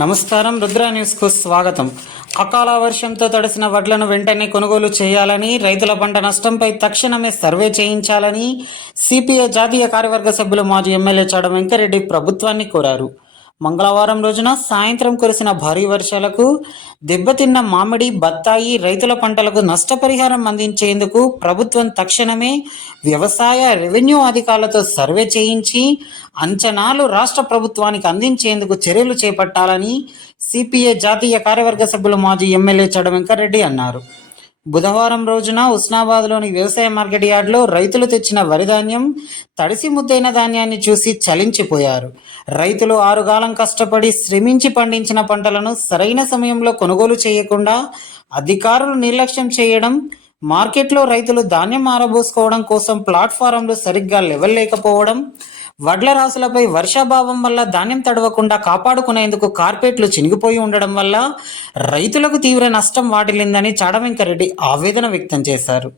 నమస్కారం. రుద్ర న్యూస్కు స్వాగతం. అకాల వర్షంతో తడిసిన వడ్లను వెంటనే కొనుగోలు చేయాలని, రైతుల పంట నష్టంపై తక్షణమే సర్వే చేయించాలని సిపిఐ జాతీయ కార్యవర్గ సభ్యులు మాజీ ఎమ్మెల్యే చాడ వెంకరెడ్డి ప్రభుత్వాన్ని కోరారు. మంగళవారం రోజున సాయంత్రం కురిసిన భారీ వర్షాలకు దెబ్బతిన్న మామిడి, బత్తాయి రైతుల పంటలకు నష్టపరిహారం అందించేందుకు ప్రభుత్వం తక్షణమే వ్యవసాయ, రెవెన్యూ అధికారులతో సర్వే చేయించి అంచనాలు రాష్ట్ర ప్రభుత్వానికి అందించేందుకు చర్యలు చేపట్టాలని సిపిఐ జాతీయ కార్యవర్గ సభ్యులు మాజీ ఎమ్మెల్యే చాడ వెంకరెడ్డి అన్నారు. బుధవారం రోజున ఉస్నాబాద్లోని వ్యవసాయ మార్కెట్ యార్డులో రైతులు తెచ్చిన వరి ధాన్యం తడిసి ముద్దైన ధాన్యాన్ని చూసి చలించిపోయారు. రైతులు ఆరుగాలం కష్టపడి శ్రమించి పండించిన పంటలను సరైన సమయంలో కొనుగోలు చేయకుండా అధికారులు నిర్లక్ష్యం చేయడం, మార్కెట్లో రైతులు ధాన్యం ఆరబోసుకోవడం కోసం ప్లాట్ఫారంలు సరిగ్గా లెవెల్ లేకపోవడం, వడ్ల రాసులపై వర్షాభావం వల్ల ధాన్యం తడవకుండా కాపాడుకునేందుకు కార్పెట్లు చినిగిపోయి ఉండడం వల్ల రైతులకు తీవ్ర నష్టం వాటిల్లిందని చాడ వెంకరెడ్డి ఆవేదన వ్యక్తం చేశారు.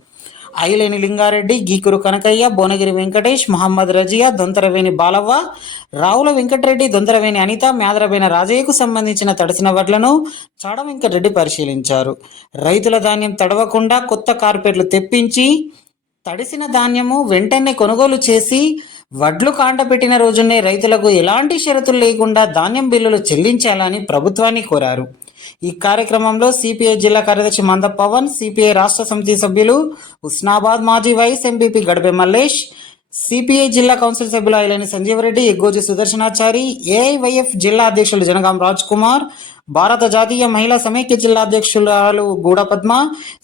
ఐలేని లింగారెడ్డి, గీకురు కనకయ్య, భువనగిరి వెంకటేష్, మహమ్మద్ రజియా, దొంతరవేణి బాలవ్వ, రావుల వెంకటరెడ్డి, దొంతరవేణి అనిత, మేదరవేణ రాజయ్యకు సంబంధించిన తడిసిన వడ్లను చాడ వెంకటరెడ్డి పరిశీలించారు. రైతుల ధాన్యం తడవకుండా కొత్త కార్పెట్లు తెప్పించి తడిసిన ధాన్యము వెంటనే కొనుగోలు చేసి వడ్లు కాంటపెట్టిన రోజునే రైతులకు ఎలాంటి షరతులు లేకుండా ధాన్యం బిల్లులు చెల్లించాలని ప్రభుత్వాన్ని కోరారు. ఈ కార్యక్రమంలో సిపిఐ జిల్లా కార్యదర్శి మంద పవన్, సిపిఐ రాష్ట్ర సమితి సభ్యులు ఉస్నాబాద్ మాజీ వైస్ ఎంపీపీ గడపే మల్లేష్, సిపిఐ జిల్లా కౌన్సిల్ సభ్యులు ఐలేని సంజీవరెడ్డి, ఎగ్గోజి సుదర్శనాచారి, ఏఐవైఎఫ్ జిల్లా అధ్యక్షులు జనగాం రాజ్ కుమార్, భారత జాతీయ మహిళా సమైక్య జిల్లా అధ్యక్షురాలు గూడ పద్మ,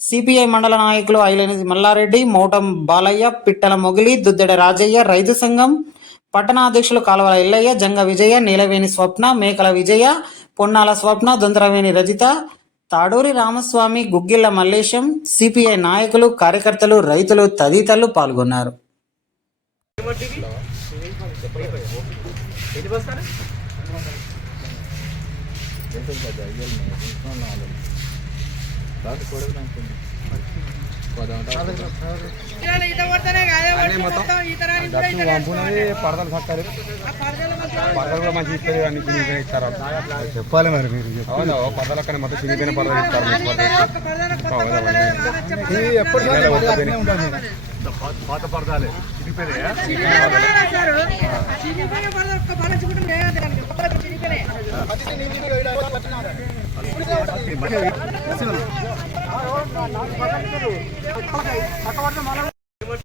సిపిఐ మండల నాయకులు ఐలేని మల్లారెడ్డి, మౌటం బాలయ్య, పిట్టల మొగిలి, దుద్దెడ రాజయ్య, రైతు సంఘం పట్టణ అధ్యక్షులు కాలువల ఎల్లయ్య, జంగ విజయ, నీలవేణి స్వప్న, మేకల విజయ, పొన్నాల స్వప్న, దొంతరవేణి రజిత, తాడూరి రామస్వామి, గుగ్గిళ్ల మల్లేశం, సిపిఐ నాయకులు, కార్యకర్తలు, రైతులు తదితరులు పాల్గొన్నారు. పరదలు మంచి ఇస్తారు అన్ని ఇస్తారు చెప్పాలి మరి మీరు పరదలు కానీ మొత్తం చినిపోయిన పరదలు ఇస్తారు. పాత పరదాలే చినిపోయినాయి.